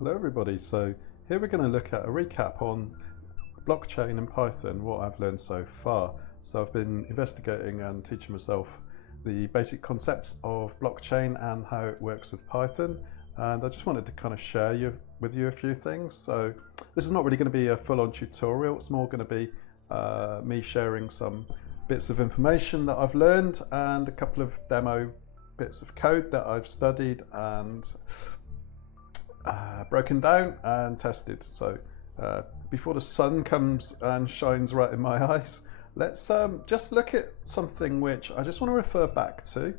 Hello everybody, so here we're going to look at a recap on blockchain and Python, what I've learned so far. So I've been investigating and teaching myself the basic concepts of blockchain and how it works with Python, and I just wanted to kind of share with you a few things. So this is not really going to be a full-on tutorial, it's more going to be me sharing some bits of information that I've learned and a couple of demo bits of code that I've studied and broken down and tested. So before the sun comes and shines right in my eyes, let's just look at something which I just want to refer back to.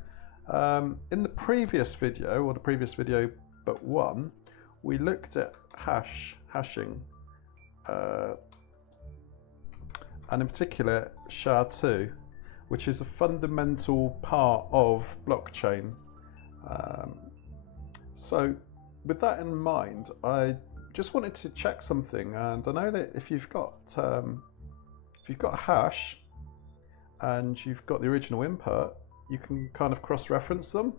In the previous video, or the previous video but one, we looked at hashing, and in particular SHA-2, which is a fundamental part of blockchain. So with that in mind, I just wanted to check something, and I know that if you've got a hash and you've got the original input, you can kind of cross-reference them.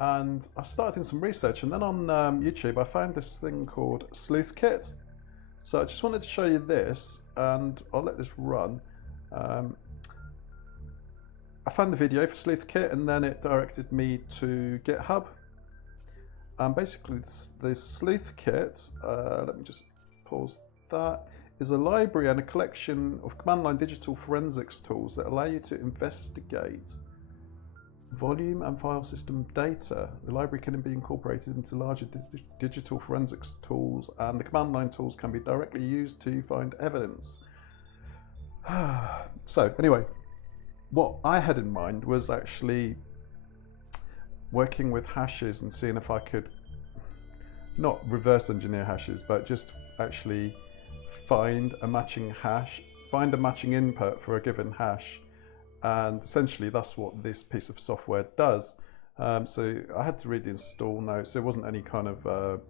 And I started doing some research, and then on YouTube I found this thing called Sleuthkit. So I just wanted to show you this, and I'll let this run. I found the video for Sleuthkit, and then it directed me to GitHub. And basically the Sleuthkit, let me just pause that, is a library and a collection of command line digital forensics tools that allow you to investigate volume and file system data. The library can be incorporated into larger digital forensics tools, and the command line tools can be directly used to find evidence. So anyway, what I had in mind was actually working with hashes and seeing if I could not reverse engineer hashes, but just actually find a matching hash, find a matching input for a given hash. And essentially that's what this piece of software does. So I had to read the install notes. There wasn't any kind of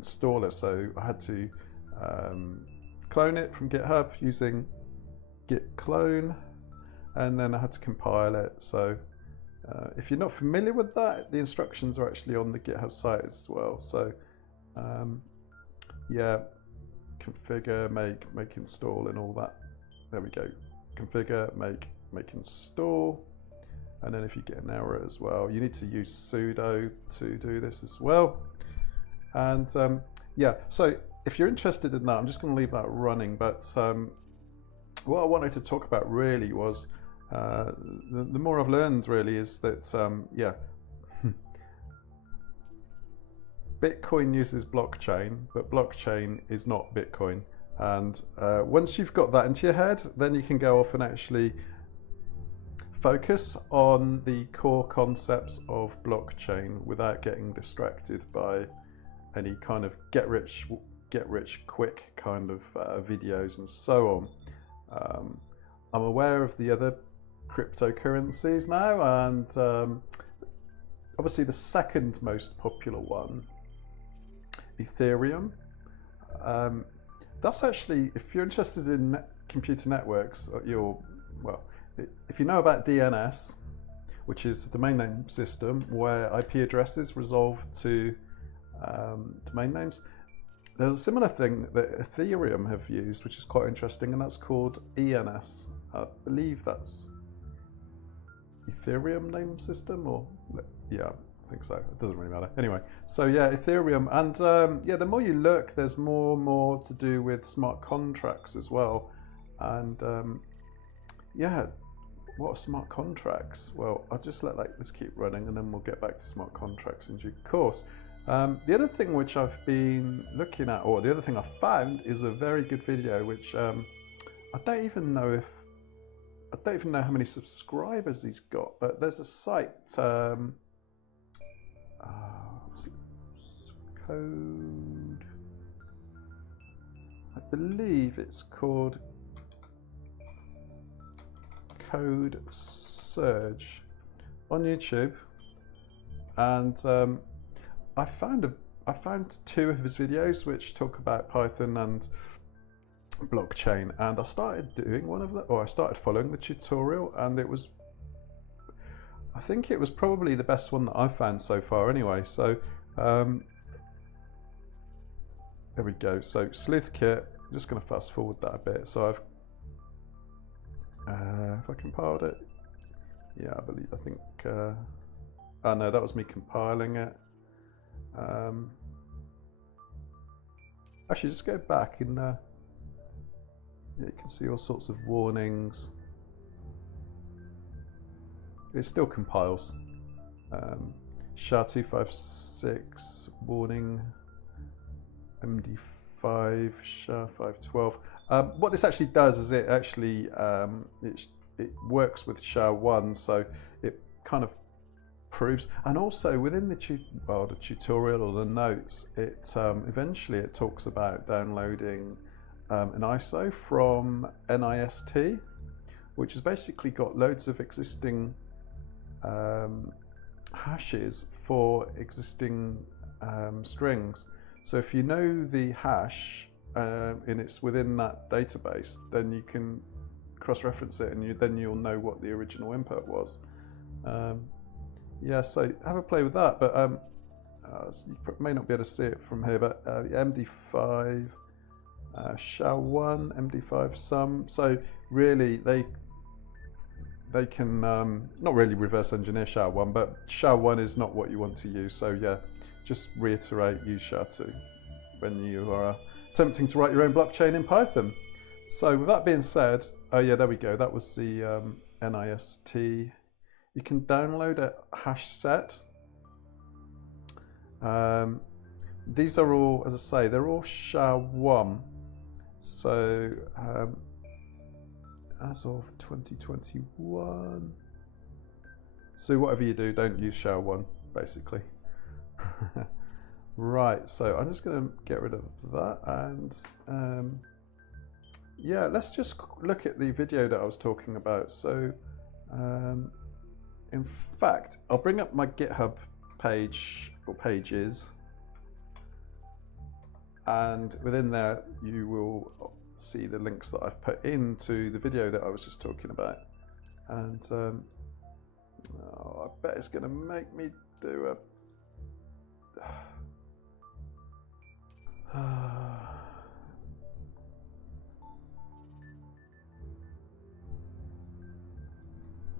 installer, so I had to clone it from GitHub using git clone, and then I had to compile it. So if you're not familiar with that, the instructions are actually on the GitHub site as well. So yeah, configure, make install and all that. There we go. Configure, make install. And then if you get an error as well, you need to use sudo to do this as well. And yeah, so if you're interested in that, I'm just going to leave that running. But what I wanted to talk about really was the more I've learned really is that yeah, Bitcoin uses blockchain, but blockchain is not Bitcoin. And once you've got that into your head, then you can go off and actually focus on the core concepts of blockchain without getting distracted by any kind of get rich quick kind of videos and so on. I'm aware of the other cryptocurrencies now, and obviously the second most popular one, Ethereum. That's actually, if you're interested in computer networks, if you know about DNS, which is a domain name system where IP addresses resolve to domain names, there's a similar thing that Ethereum have used, which is quite interesting, and that's called ENS. I believe that's Ethereum name system, or yeah, I think so. It doesn't really matter. Anyway, so yeah, Ethereum, and yeah, the more you look, there's more to do with smart contracts as well. And yeah, what are smart contracts? Well, I'll just let this keep running, and then we'll get back to smart contracts in due course. The other thing which I've been looking at, or the other thing I found, is a very good video which I don't even know how many subscribers he's got, but there's a site, code, I believe it's called Code Surge on YouTube, and I found two of his videos which talk about Python and blockchain, and I started doing one of them, or I started following the tutorial, and it was, I think it was probably the best one that I've found so far anyway. So there we go. So Sleuthkit, I'm just going to fast forward that a bit. So I've, if I compiled it, yeah, I think, oh no, that was me compiling it. Actually, just go back in there. Yeah, you can see all sorts of warnings. It still compiles. SHA-256 warning, MD5, SHA-512. What this actually does is it actually it works with SHA-1, so it kind of proves, and also within the tutorial or the notes, it eventually it talks about downloading an ISO from NIST, which has basically got loads of existing hashes for existing strings. So if you know the hash and it's within that database, then you can cross-reference it, and then you'll know what the original input was. Yeah, so have a play with that, but you may not be able to see it from here, but MD5, SHA-1, MD5 sum. So really, they can not really reverse engineer SHA-1, but SHA-1 is not what you want to use. So yeah, just reiterate, use SHA-2 when you are attempting to write your own blockchain in Python. So with that being said, oh yeah, there we go. That was the NIST. You can download a hash set. These are all, as I say, they're all SHA-1. So as of 2021. So whatever you do, don't use SHA-1, basically. Right, so I'm just going to get rid of that, and yeah, let's just look at the video that I was talking about. So in fact, I'll bring up my GitHub page or pages, and within there you will see the links that I've put into the video that I was just talking about. And I bet it's going to make me do a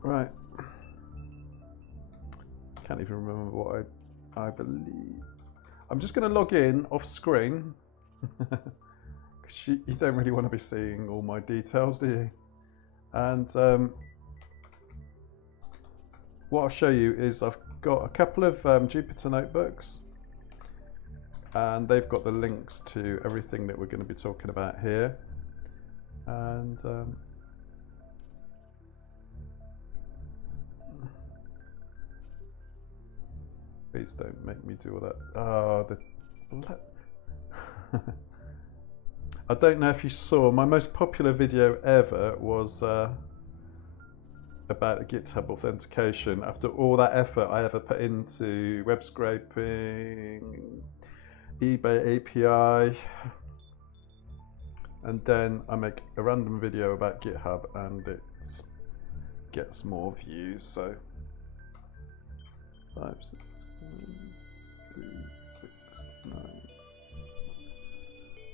right. Can't even remember what I believe. I'm just going to log in off screen because you don't really want to be seeing all my details, do you? And what I'll show you is I've got a couple of Jupyter Notebooks, and they've got the links to everything that we're going to be talking about here. And please don't make me do all that. Oh, I don't know if you saw, my most popular video ever was about GitHub authentication. After all that effort I ever put into web scraping, eBay API, and then I make a random video about GitHub and it gets more views. So 5, 6, 7, 3, 6, 9.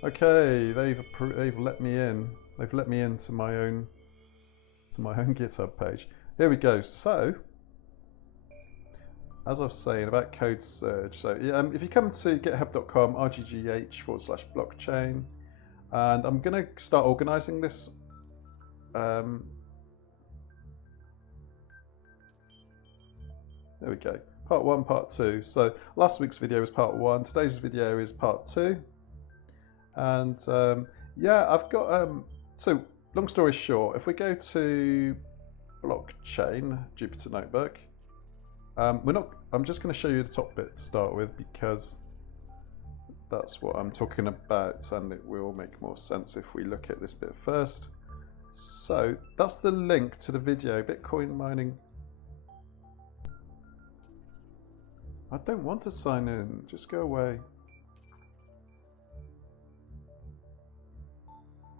Okay, they've let me in. They've let me into my own GitHub page. Here we go. So, as I was saying about code surge, so if you come to github.com rggh/blockchain, and I'm going to start organizing this. There we go. Part 1, part 2. So last week's video was part 1. Today's video is part 2. And yeah, I've got so long story short, if we go to blockchain, Jupyter Notebook, I'm just going to show you the top bit to start with because that's what I'm talking about, and it will make more sense if we look at this bit first. So that's the link to the video, Bitcoin mining. I don't want to sign in, just go away.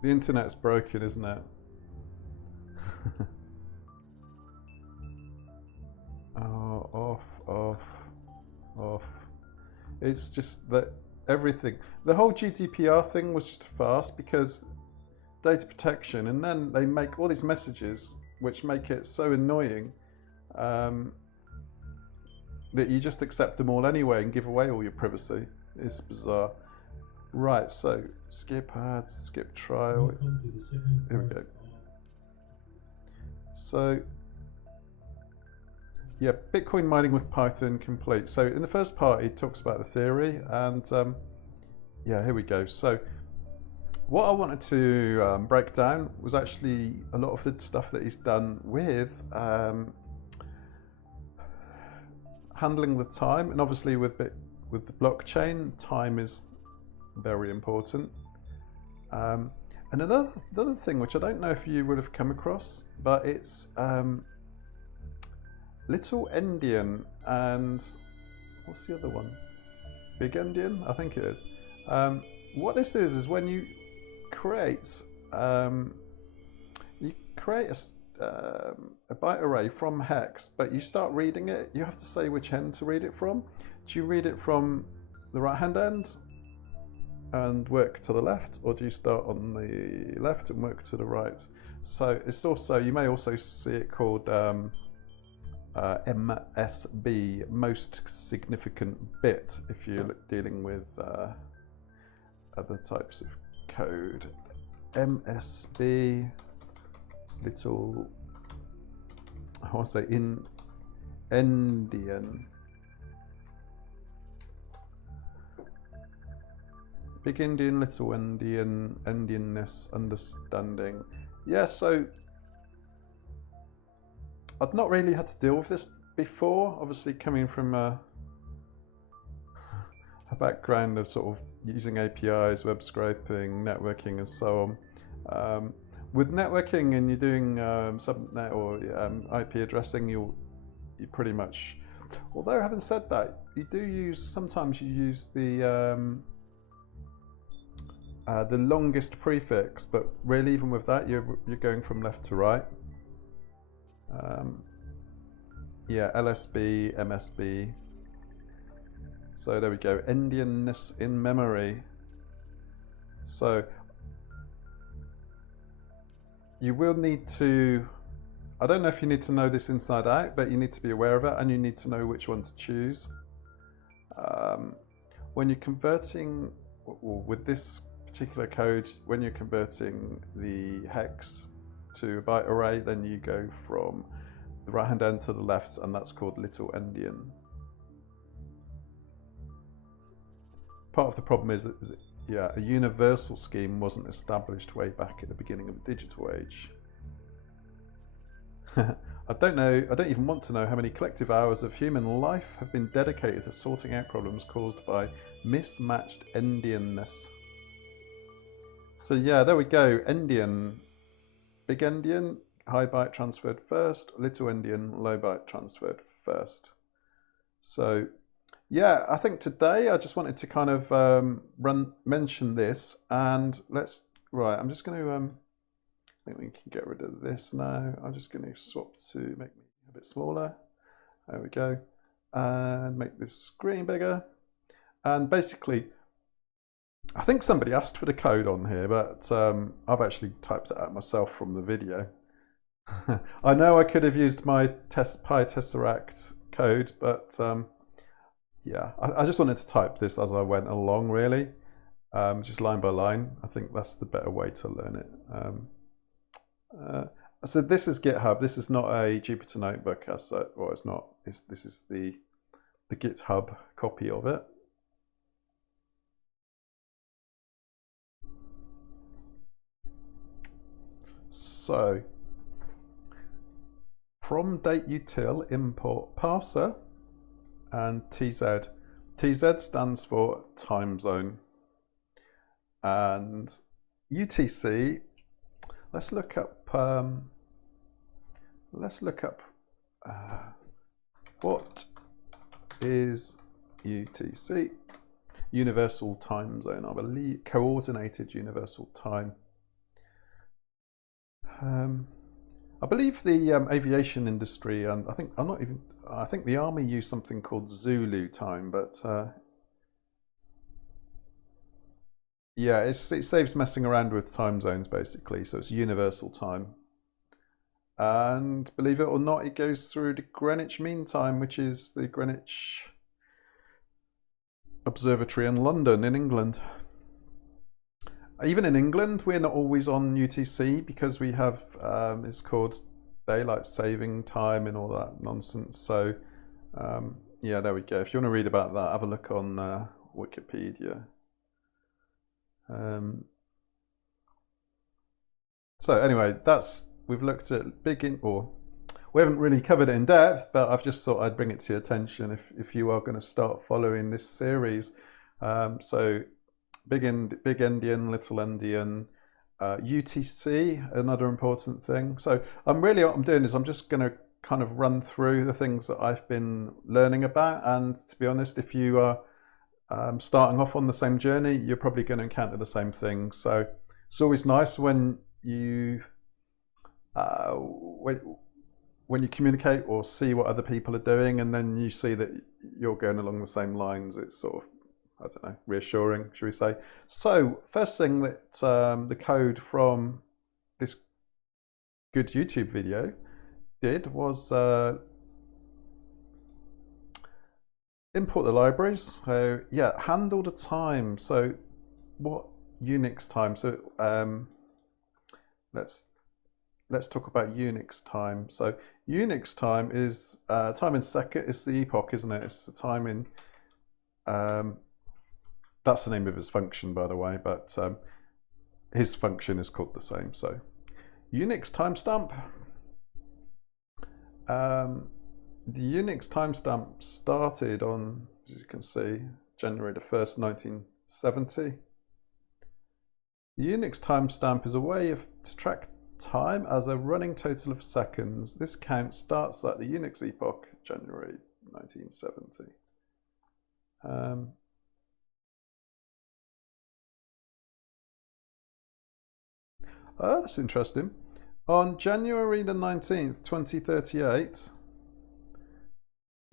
The internet's broken, isn't it? Oh, off. It's just that everything. The whole GDPR thing was just a farce because data protection, and then they make all these messages which make it so annoying that you just accept them all anyway and give away all your privacy. It's bizarre. Right, so skip ads, skip trial. Here we go. So yeah, Bitcoin mining with Python complete. So in the first part, he talks about the theory, and yeah, here we go. So what I wanted to break down was actually a lot of the stuff that he's done with handling the time, and obviously with the blockchain, time is very important. And another thing which I don't know if you would have come across, but it's Little Endian and what's the other one? Big Endian, I think it is. What this is when you create a byte array from hex, but you start reading it, you have to say which end to read it from. Do you read it from the right hand end and work to the left, or do you start on the left and work to the right? So it's also, you may also see it called MSB, most significant bit, if you're dealing with other types of code. MSB, little, I want to say Endian. Big Endian, Little Endian, Endianness, understanding. Yeah, so I've not really had to deal with this before, obviously coming from a background of sort of using APIs, web scraping, networking and so on. With networking and you're doing subnet or IP addressing, you pretty much, although having said that, you do use, sometimes you use the longest prefix, but really even with that, you're going from left to right. Yeah, LSB, MSB. So there we go, Endianness in memory. So you will need to, I don't know if you need to know this inside out, but you need to be aware of it, and you need to know which one to choose. When you're converting, or with this particular code, when you're converting the hex to a byte array, then you go from the right hand end to the left, and that's called Little Endian. Part of the problem is yeah, a universal scheme wasn't established way back at the beginning of the digital age. I don't even want to know how many collective hours of human life have been dedicated to sorting out problems caused by mismatched Endianness. So yeah, there we go, Endian. Big Endian, high byte transferred first, Little Endian, low byte transferred first. So yeah, I think today I just wanted to kind of mention this, and right, I'm just going to, I think we can get rid of this now. I'm just going to swap to make me a bit smaller. There we go. And make this screen bigger. And basically, I think somebody asked for the code on here, but I've actually typed it out myself from the video. I know I could have used my PyTesseract code, but yeah, I just wanted to type this as I went along, really, just line by line. I think that's the better way to learn it. So this is GitHub. This is not a Jupyter Notebook, as such. Well, it's not. This is the GitHub copy of it. So from dateutil import parser and TZ. TZ stands for time zone. And UTC, let's look up what is UTC? Universal time zone, I believe, coordinated universal time. I believe the aviation industry, and I think I think the army use something called Zulu time, but Yeah, it saves messing around with time zones basically, so it's universal time. And believe it or not, it goes through the Greenwich Mean Time, which is the Greenwich Observatory in London, in England. Even in England, we're not always on UTC because we have, it's called daylight saving time and all that nonsense. So, yeah, there we go. If you want to read about that, have a look on Wikipedia. So anyway, we've looked at we haven't really covered it in depth, but I've just thought I'd bring it to your attention if you are going to start following this series. So big endian, little endian, UTC, another important thing. So what I'm doing is I'm just going to kind of run through the things that I've been learning about. And to be honest, if you are starting off on the same journey, you're probably going to encounter the same things. So it's always nice when you when you communicate or see what other people are doing, and then you see that you're going along the same lines. It's sort of, I don't know, reassuring, should we say. So first thing that the code from this good YouTube video did was import the libraries. So yeah, handle the time. So what Unix time? So let's talk about Unix time. So Unix time is time in second. It's the epoch, isn't it? It's the time in. That's the name of his function, by the way, but his function is called the same. So Unix timestamp. The Unix timestamp started on, as you can see, January the 1st, 1970. The Unix timestamp is a way to track time as a running total of seconds. This count starts at the Unix epoch, January 1970. Oh, that's interesting. On January the 19th, 2038,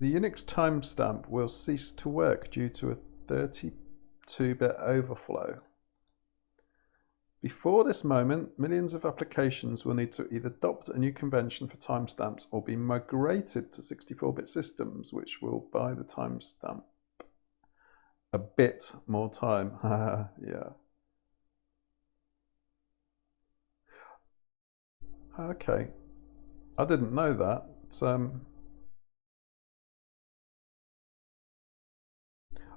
the Unix timestamp will cease to work due to a 32-bit overflow. Before this moment, millions of applications will need to either adopt a new convention for timestamps or be migrated to 64-bit systems, which will buy the timestamp a bit more time. Yeah. Okay. I didn't know that.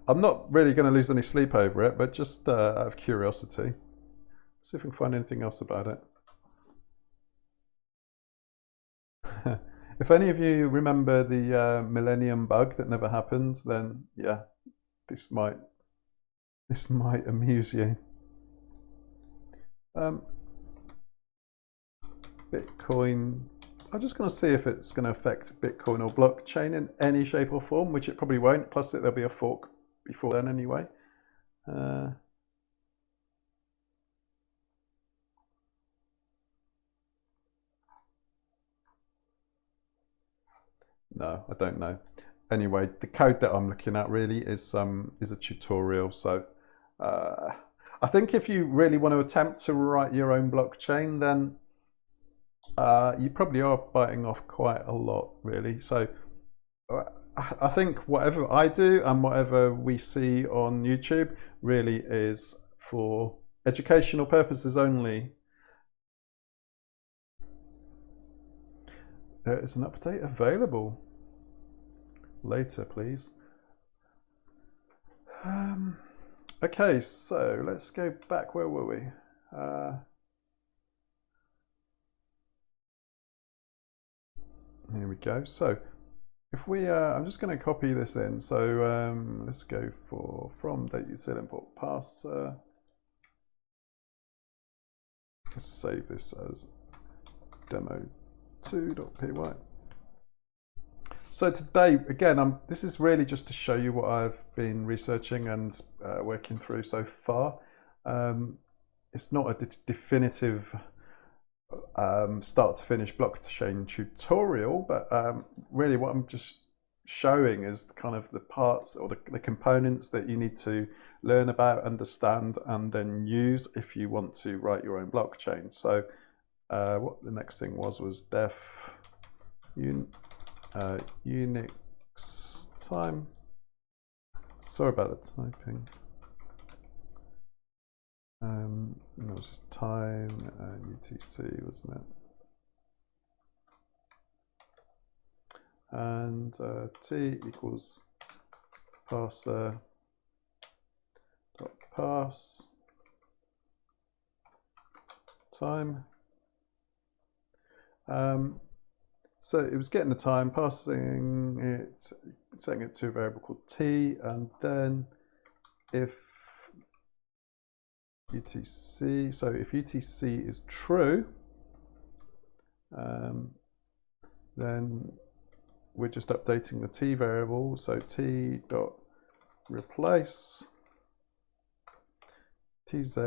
I'm not really going to lose any sleep over it, but just out of curiosity. See if we can find anything else about it. If any of you remember the Millennium bug that never happened, then yeah, this might amuse you. Bitcoin. I'm just going to see if it's going to affect Bitcoin or blockchain in any shape or form, which it probably won't. Plus, there'll be a fork before then anyway. No, I don't know. Anyway, the code that I'm looking at really is a tutorial. So I think if you really want to attempt to write your own blockchain, then you probably are biting off quite a lot, really. So I think whatever I do and whatever we see on YouTube really is for educational purposes only. There is an update available. Later, please. Okay, so let's go back. Where were we? Here we go. So if we, I'm just going to copy this in. So let's go from date util import parser. Let's save this as demo2.py. So today, again, this is really just to show you what I've been researching and working through so far. It's not a definitive start to finish blockchain tutorial, but really what I'm just showing is kind of the parts or the components that you need to learn about, understand, and then use if you want to write your own blockchain. So what the next thing was def Unix time. Sorry about the typing. It was just time UTC, wasn't it? And t equals parser dot parse time. So it was getting the time, parsing it, setting it to a variable called t, and then if UTC, so if UTC is true, then we're just updating the t variable. So t dot replace tz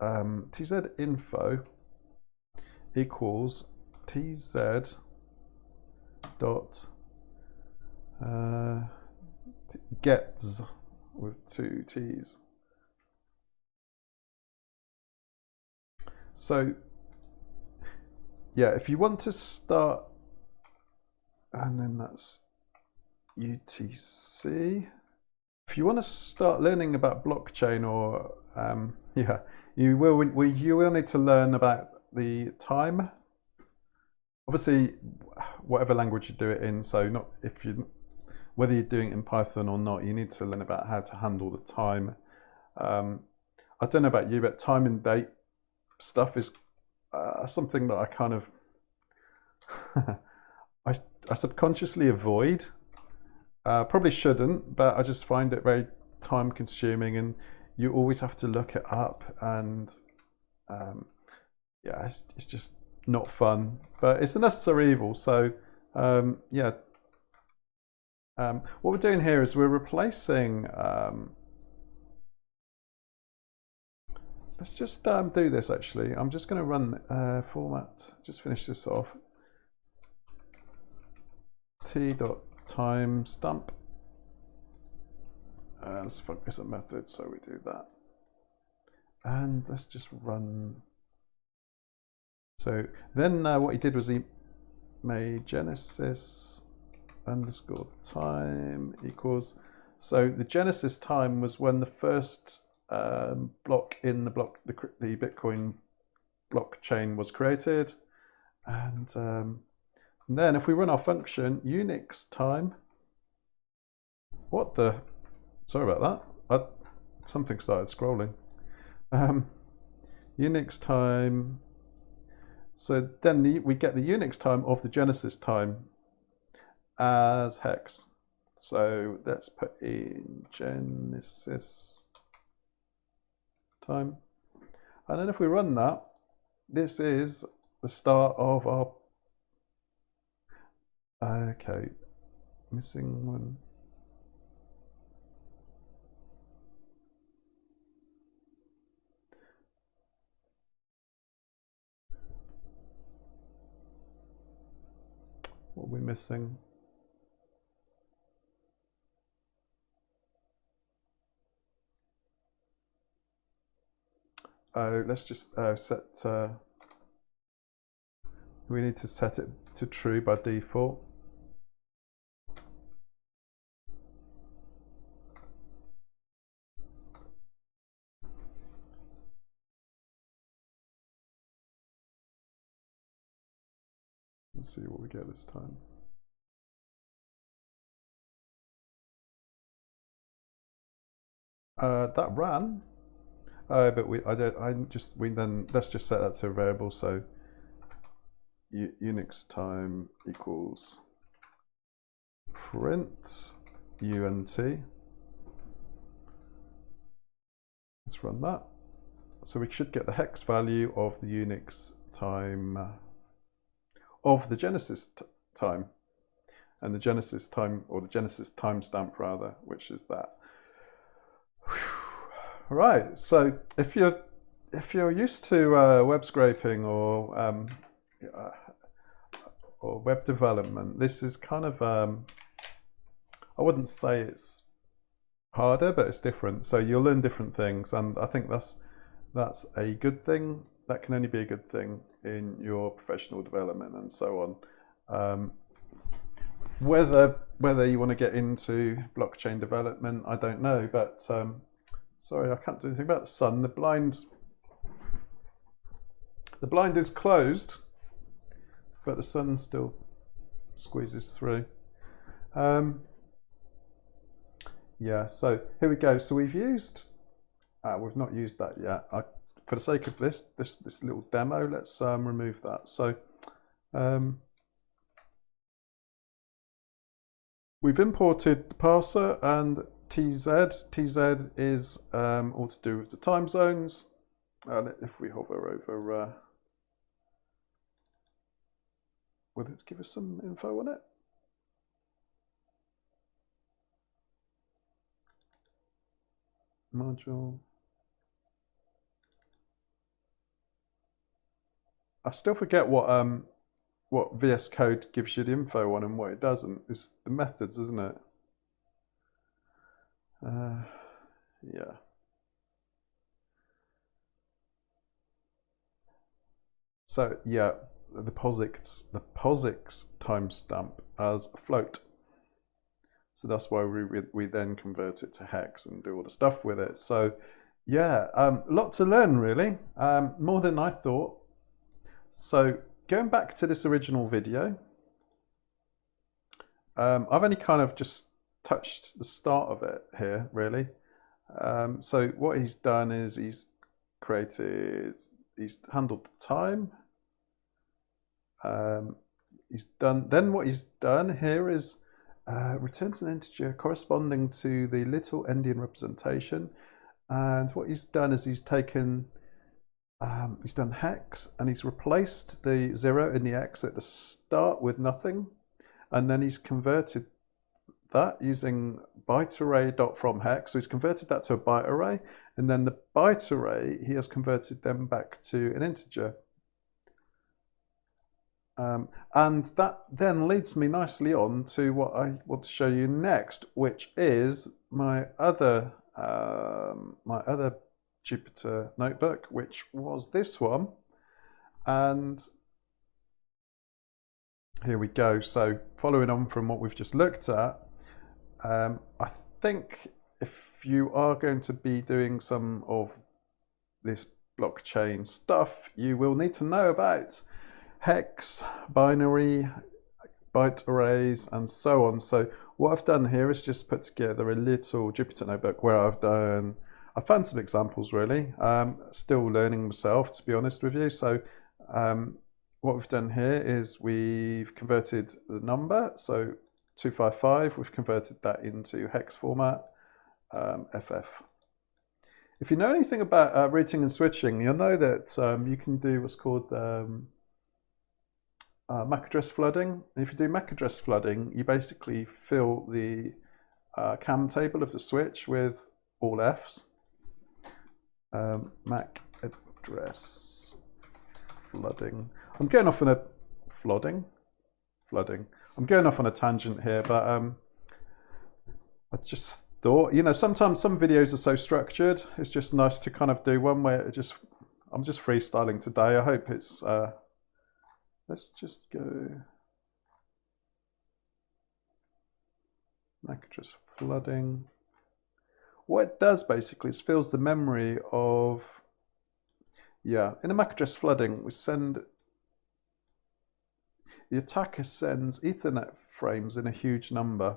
tz info equals tz dot gets with two t's. So yeah, if you want to start, and then that's UTC. If you want to start learning about blockchain, or yeah, you will need to learn about the time. Obviously, whatever language you do it in. So not if you, whether you're doing it in Python or not, you need to learn about how to handle the time. I don't know about you, but time and date stuff is something that I kind of I subconsciously avoid. Probably shouldn't, but I just find it very time consuming, and you always have to look it up, and yeah, it's just not fun, but it's a necessary evil. So yeah, what we're doing here is we're replacing, let's just do this actually. I'm just going to run format, just finish this off. T.timestamp. Let's fuck this a method, so we do that. And let's just run. So then what he did was he made Genesis underscore time equals. So the Genesis time was when the first block in the Bitcoin blockchain was created, and then if we run our function Unix time, what the, sorry about that, something started scrolling. Unix time, so then we get the Unix time of the Genesis time as hex. So let's put in Genesis time, and then if we run that, this is the start of our, okay, missing one. What are we missing? Let's just set, we need to set it to true by default. Let's see what we get this time. That ran, but let's just set that to a variable. So Unix time equals print unt. Let's run that. So we should get the hex value of the Unix time of the Genesis time, and the Genesis time, or the Genesis timestamp rather, which is that. Right. So if you're used to web scraping or or web development, this is kind of, I wouldn't say it's harder, but it's different. So you'll learn different things, and I think that's a good thing. That can only be a good thing in your professional development and so on. Whether you want to get into blockchain development, I don't know, but sorry, I can't do anything about the sun. The blind is closed, but the sun still squeezes through. Yeah, so here we go. So we've not used that yet. For the sake of this little demo, let's remove that. So we've imported the parser and TZ. TZ is all to do with the time zones. If we hover over, will it give us some info on it? Module. I still forget what VS Code gives you the info on and what it doesn't. It's the methods, isn't it? Yeah. So yeah, the POSIX timestamp as a float. So that's why we then convert it to hex and do all the stuff with it. So yeah, a lot to learn really, more than I thought. So going back to this original video, I've only kind of just touched the start of it here really. So what he's done is he's handled the time. Then what he's done here is returns an integer corresponding to the little endian representation, and what he's done is he's done hex, and he's replaced the 0 in the x at the start with nothing, and then he's converted that using byte array dot from hex. So he's converted that to a byte array, and then the byte array he has converted them back to an integer. And that then leads me nicely on to what I want to show you next, which is my other Jupyter Notebook, which was this one. And here we go. So following on from what we've just looked at, I think if you are going to be doing some of this blockchain stuff, you will need to know about hex, binary, byte arrays, and so on. So what I've done here is just put together a little Jupyter Notebook where I've found some examples really. Still learning myself, to be honest with you. So what we've done here is we've converted the number, so 255, we've converted that into hex format, FF. If you know anything about routing and switching, you'll know that you can do what's called MAC address flooding. And if you do MAC address flooding, you basically fill the CAM table of the switch with all Fs. MAC address flooding. I'm going off on a flooding. I'm going off on a tangent here, but I just thought, you know, sometimes some videos are so structured. It's just nice to kind of do one where I'm just freestyling today. I hope it's. Let's just go MAC address flooding. What it does basically is fills the memory of, in a MAC address flooding, the attacker sends Ethernet frames in a huge number.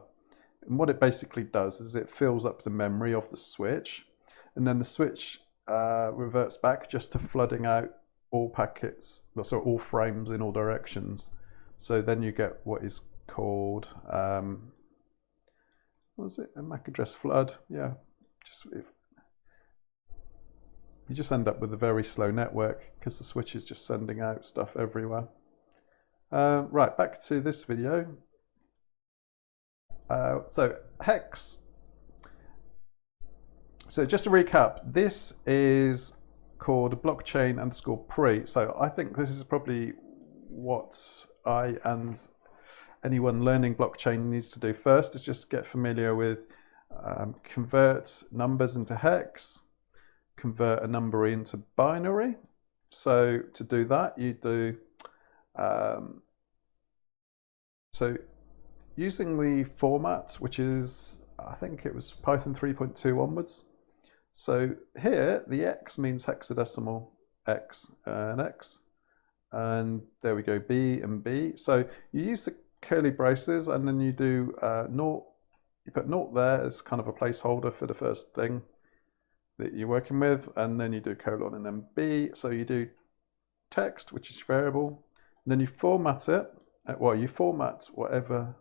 And what it basically does is it fills up the memory of the switch, and then the switch reverts back just to flooding out all packets, so all frames in all directions. So then you get what is called, what was it, a MAC address flood? Yeah, you just end up with a very slow network because the switch is just sending out stuff everywhere. Right, back to this video. So hex. So just to recap, this is called blockchain_pre. So I think this is probably what I and anyone learning blockchain needs to do first is just get familiar with convert numbers into hex, convert a number into binary. So to do that, you do so using the format, which is, I think it was Python 3.2 onwards. So here the X means hexadecimal X and X, and there we go, B and B. So you use the curly braces, and then you do naught. You put naught there as kind of a placeholder for the first thing that you're working with, and then you do colon and then B. So you do text, which is variable, and then you format it. Well, you format whatever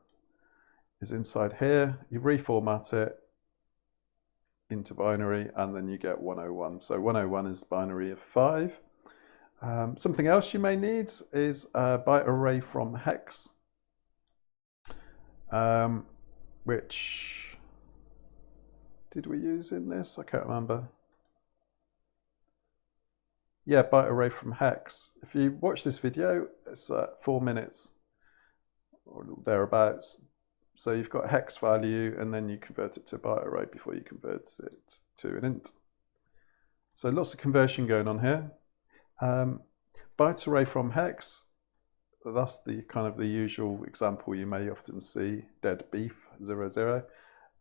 is inside here, you reformat it into binary, and then you get 101. So 101 is binary of 5. Something else you may need is a byte array from hex, which did we use in this? I can't remember. Yeah, byte array from hex. If you watch this video, it's 4 minutes or thereabouts. So you've got hex value, and then you convert it to a byte array before you convert it to an int. So lots of conversion going on here. Byte array from hex, that's the kind of the usual example you may often see, dead beef 00.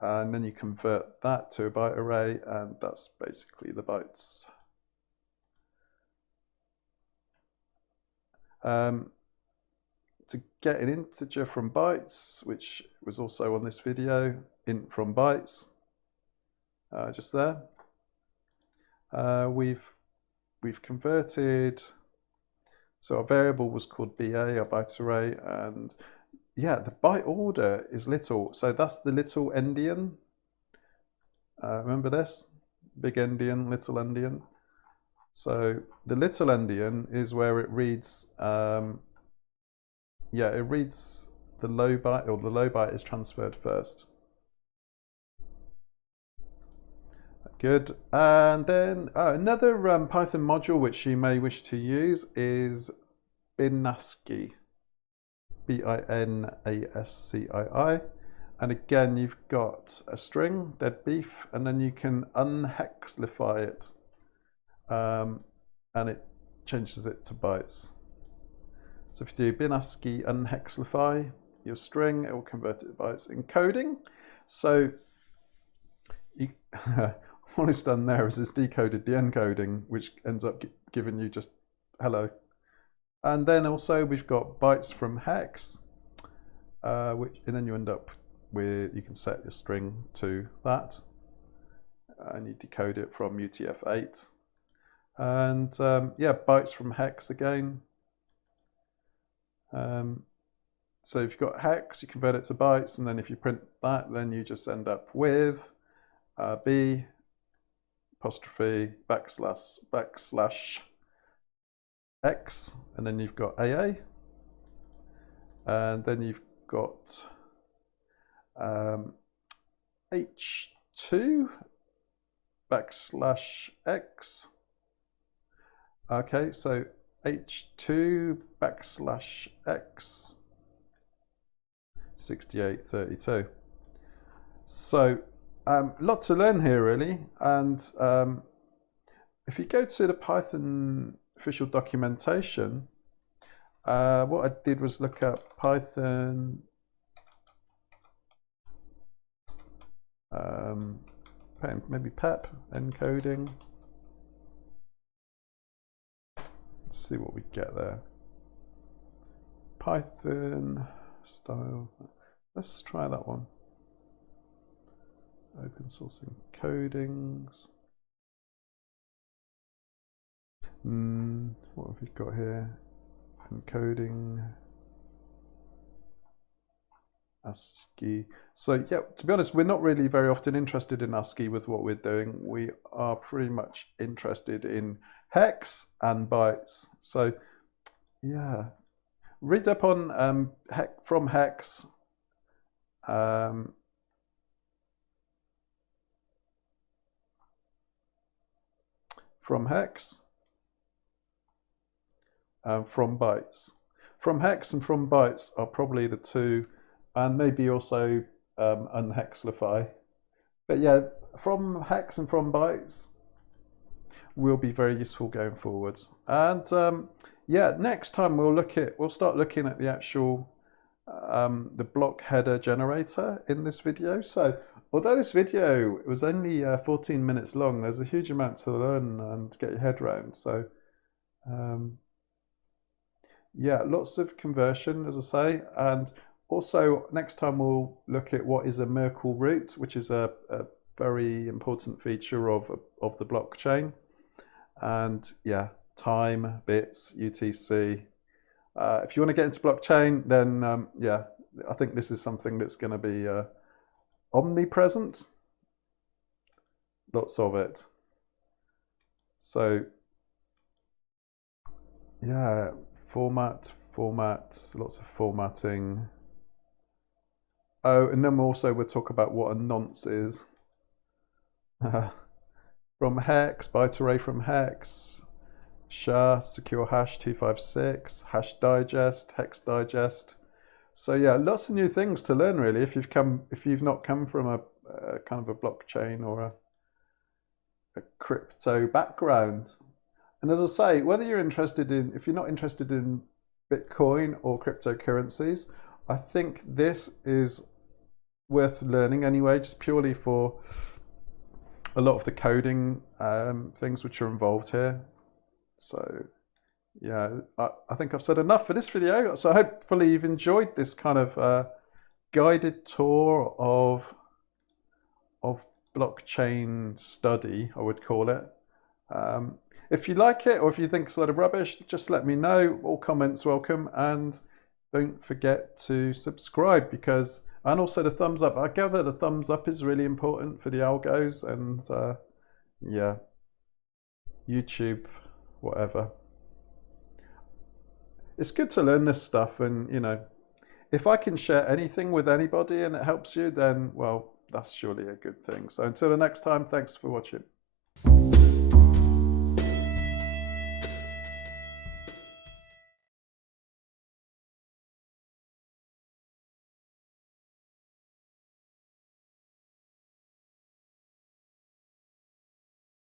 And then you convert that to a byte array, and that's basically the bytes. To get an integer from bytes, which was also on this video, int from bytes, just there. We've converted, so our variable was called BA, our byte array, and yeah, the byte order is little, so that's the little endian. Remember this? Big endian, little endian. So the little endian is where it reads, it reads the low byte, or the low byte is transferred first. Good. And then another Python module which you may wish to use is binasci, B-I-N-A-S-C-I-I. And again, you've got a string, dead beef, and then you can unhexlify it, and it changes it to bytes. So if you do binasci unhexlify your string, it will convert it to bytes. Encoding, so you all it's done there is it's decoded the encoding, which ends up giving you just hello. And then also we've got bytes from hex, and then you end up with, you can set your string to that, and you decode it from UTF-8. And yeah, bytes from hex again. So if you've got hex, you convert it to bytes, and then if you print that, then you just end up with B apostrophe backslash X, and then you've got AA, and then you've got H2 backslash X. Okay, so H2 backslash X 6832. So lot to learn here really, and if you go to the Python official documentation, what I did was look up Python maybe PEP encoding. Let's see what we get there. Python style. Let's try that one. Open source encodings. What have we got here? Encoding. ASCII. So yeah, to be honest, we're not really very often interested in ASCII with what we're doing. We are pretty much interested in hex and bytes. So yeah, read up on from hex. From hex, from bytes. from hex and from bytes are probably the two, and maybe also unhexlify. But yeah, from hex and from bytes will be very useful going forwards. And yeah, next time we'll start looking at the actual the block header generator in this video. So although this video was only 14 minutes long, there's a huge amount to learn and get your head around. So yeah, lots of conversion, as I say. And also next time we'll look at what is a Merkle root, which is a very important feature of the blockchain. And yeah, time, bits, UTC. If you want to get into blockchain, then yeah, I think this is something that's going to be omnipresent. Lots of it. So yeah, format, lots of formatting. Oh, and then we'll talk about what a nonce is. From hex, byte array from hex, SHA, secure hash 256, hash digest, hex digest. So yeah, lots of new things to learn really if you've not come from a kind of a blockchain or a crypto background. And as I say, whether you're if you're not interested in Bitcoin or cryptocurrencies, I think this is worth learning anyway, just purely for a lot of the coding things which are involved here. So yeah, I think I've said enough for this video. So hopefully you've enjoyed this kind of guided tour of blockchain study, I would call it. If you like it or if you think it's a lot of rubbish, just let me know. All comments welcome, and don't forget to subscribe and also the thumbs up. I gather the thumbs up is really important for the algos, and yeah, YouTube, whatever. It's good to learn this stuff, and you know, if I can share anything with anybody and it helps you, then well, that's surely a good thing. So until the next time, thanks for watching.